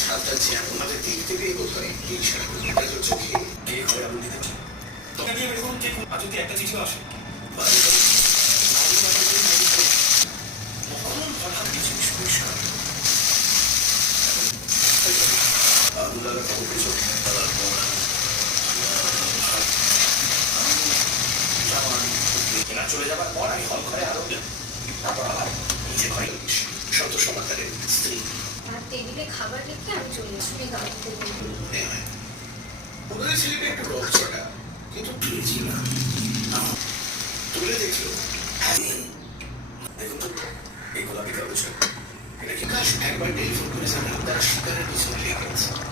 সাতটা যেমন আমাদের দিক থেকেই বোধ হয় চোখে কে ঘরে আগুন দিতে পারে তোকে দিয়ে এরকম কে আর যদি একটা চিঠিও আসে চলে যাবার পর আমি হল ঘরে আরো তারপর আবার নিজে ঘরে শত সমাকারের স্ত্রী আর টেবিলে খাবার রেখে আমি চলে আসবি গাড়িতে মনে হয় ওদের ছেলেটা একটু রক্তটা কিন্তু তুলেছি না তুলে দেখলো দেখুন তো এই গোলাপি কাগজ এটা কি কাজ একবার টেলিফোন করে জানান তারা শিকারের পিছনে লেগে গেছে